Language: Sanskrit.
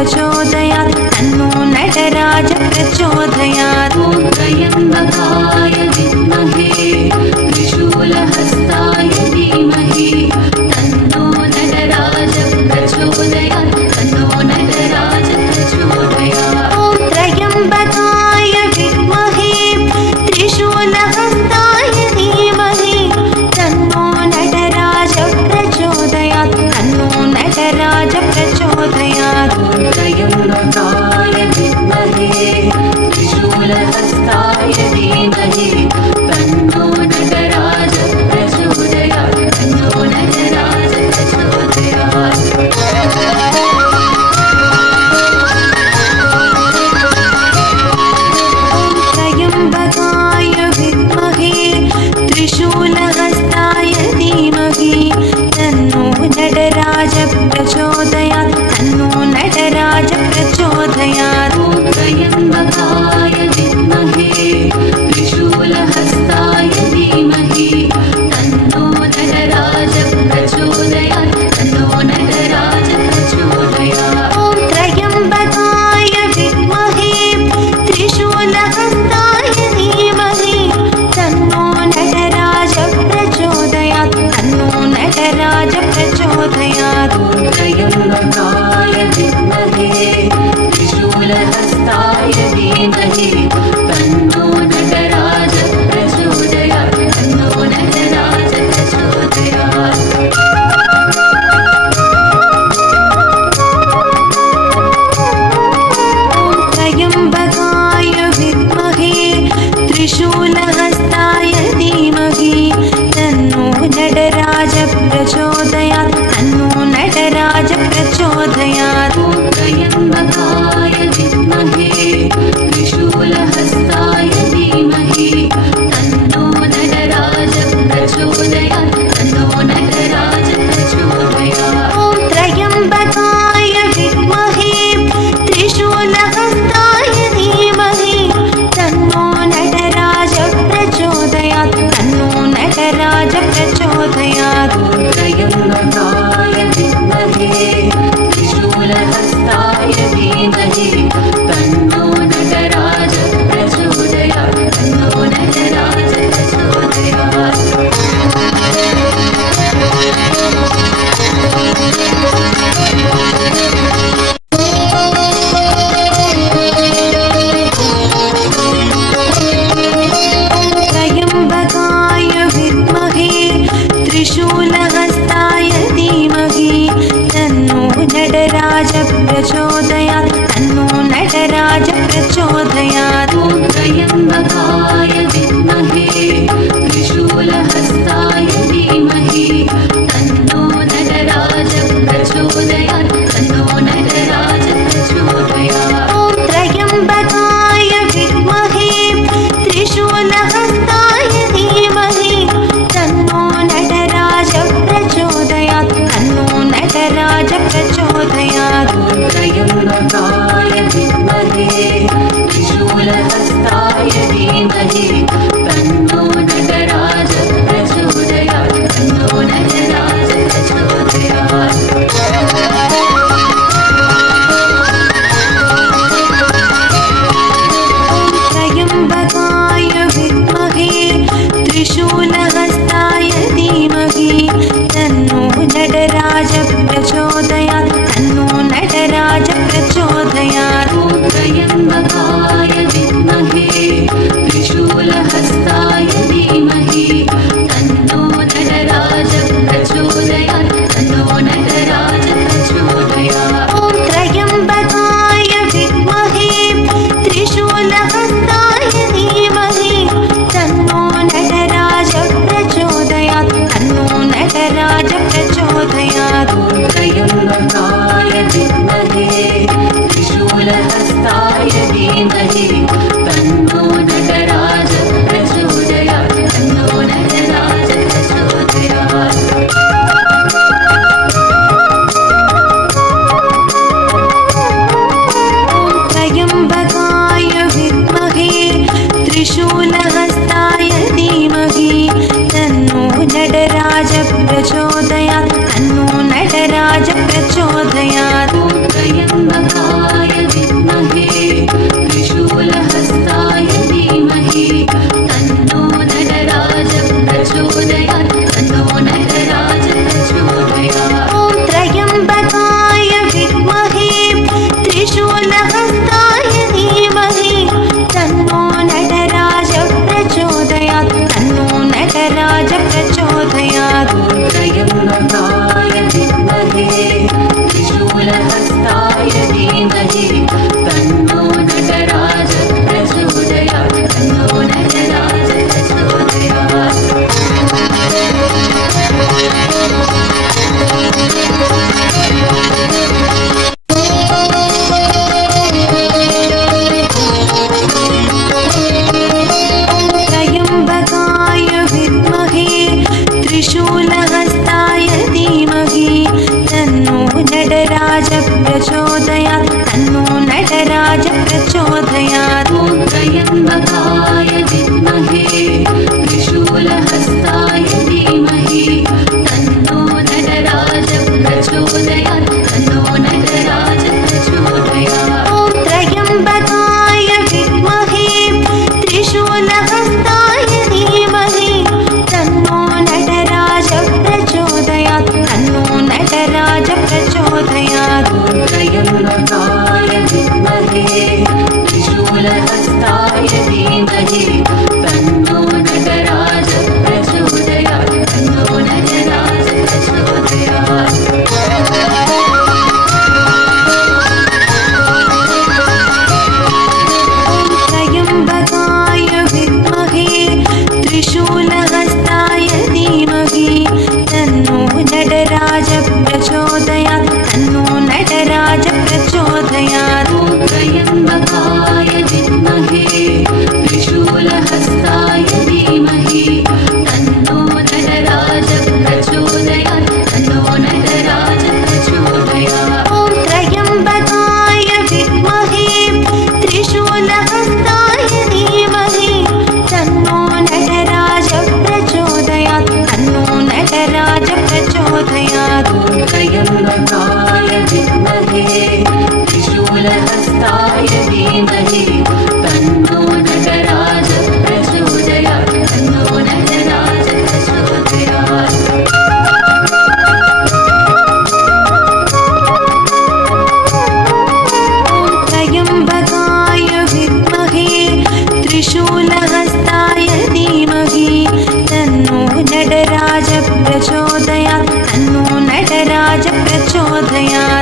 प्रचोदयात् तन्नो नटराज प्रचोदयात् ॐ त्र्यम्बकाय विद्महे त्रिशूलहस्ताय धीमहि तन्नो नटराज प्रचोदयात् तन्नो नटराज प्रचोदयात् ॐ त्र्यम्बकाय विद्महे त्रिशूलहस्ताय धीमहि तन्नो नटराज प्रचोदयात् तन्नो नटराज प्रचोदयात् ॐ त्र्यम्बकाय विद्महे त्रिशूलहस्ताय धीमहि तन्नो नटराज प्रचोदयात् तन्नो नटराज प्रचोदयात् त्र्यम्बकाय विद्महे त्रिशूलहस्ताय धीमहि तन्नो नटराज प्रचोदयात् तन्नो नटराज प्रचोदयात् ॐ त्र्यम्बकाय विद्महे त्रिशूलहस्ताय धीमहि तन्नो नटराज प्रचोदयात् तन्नो नटराज प्रचोदयात् ॐ त्र्यम्बकाय विद्महे त्रिशूलहस्ताय धीमहि तन्नो नटराज प्रचोदयात् तन्नो नटराज प्रचोदयात् ॐ त्र्यम्बकाय विद्महे त्रिशूलहस्ताय धीमहि तन्नो नटराज प्रचोदयात् तन्नो नटराज प्रचोदयात् त्र्यम्बकाय विद्महे त्रिशूलहस्ताय धीमहि तन्नो नटराज प्रचोदयात् तन्नो नटराज प्रचोदयात् ॐ त्र्यम्बकाय विद्महे त्रिशूलहस्ताय धीमहि तन्नो नटराज प्रचोदयात् तन्नो नटराज प्रचोदयात् ॐ त्र्यम्बकाय विद्महे त्रिशूलहस्ताय धीमहि तन्नो नटराज प्रचोदयात् तन्नो नटराज प्रचोदयात् ॐ त्र्यम्बकाय विद्महे त्रिशूलहस्ताय धीमहि तन्नो नटराज प्रचोदयात् तन्नो नटराज प्रचोदयात् त्र्यम्बकाय विद्महे त्रिशूलहस्ताय धीमहि तन्नो नटराज प्रचोदयात् तन्नो नटराज प्रचोदयात् ॐ त्र्यम्बकाय विद्महे त्रिशूलहस्ताय धीमहि तन्नो नटराज प्रचोदयात् तन्नो नटराज प्रचोदयात् ॐ त्र्यम्बकाय विद्महे त्रिशूलहस्ताय धीमहि तन्नो नटराज प्रचोदयात् तन्नो नटराज प्रचोदयात् ॐ त्र्यम्बकाय विद्महे त्रिशूलहस्ताय धीमहि प्रचोदयात् तन्नो नटराज प्रचोदयात् ॐ त्र्यम्बकाय विद्महे त्रिशूलहस्ताय धीमहि तन्नो नटराज प्रचोदयात् तन्नो नटराज प्रचोदयात् ॐ त्र्यम्बकाय विद्महे त्रिशूलहस्ताय धीमहि तन्नो नटराज प्रचोदयात् तन्नो नटराज प्रचोदयात् ॐ त्र्यम्बकाय विद्महे त्रिशूलहस्ताय धीमहि तन्नो नटराज प्रचोदयात् तन्नो नटराज प्रचोदयात् त्र्यम्बकाय विद्महे त्रिशूलहस्ताय धीमहि तन्नो नटराज प्रचोदयात् तन्नो नटराज प्रचोदयात् ॐ त्र्यम्बकाय विद्महे त्रिशूलहस्ताय धीमहि तन्नो नटराज प्रचोदयात् तन्नो नटराज प्रचोदयात् ॐ त्र्यम्बकाय विद्महे त्रिशूलहस्ताय धीमहि तन्नो नटराज प्रचोदयात् तन्नो नटराज प्रचोदयात् ॐ त्र्यम्बकाय विद्महे त्रिशूलहस्ताय धीमहि तन्नो नटराज प्रचोदयात् तन्नो नटराज प्रचोदयात् त्र्यम्बकाय विद्महे त्रिशूलहस्ताय धीमहि तन्नो नटराज प्रचोदयात् तन्नो नटराज प्रचोदयात्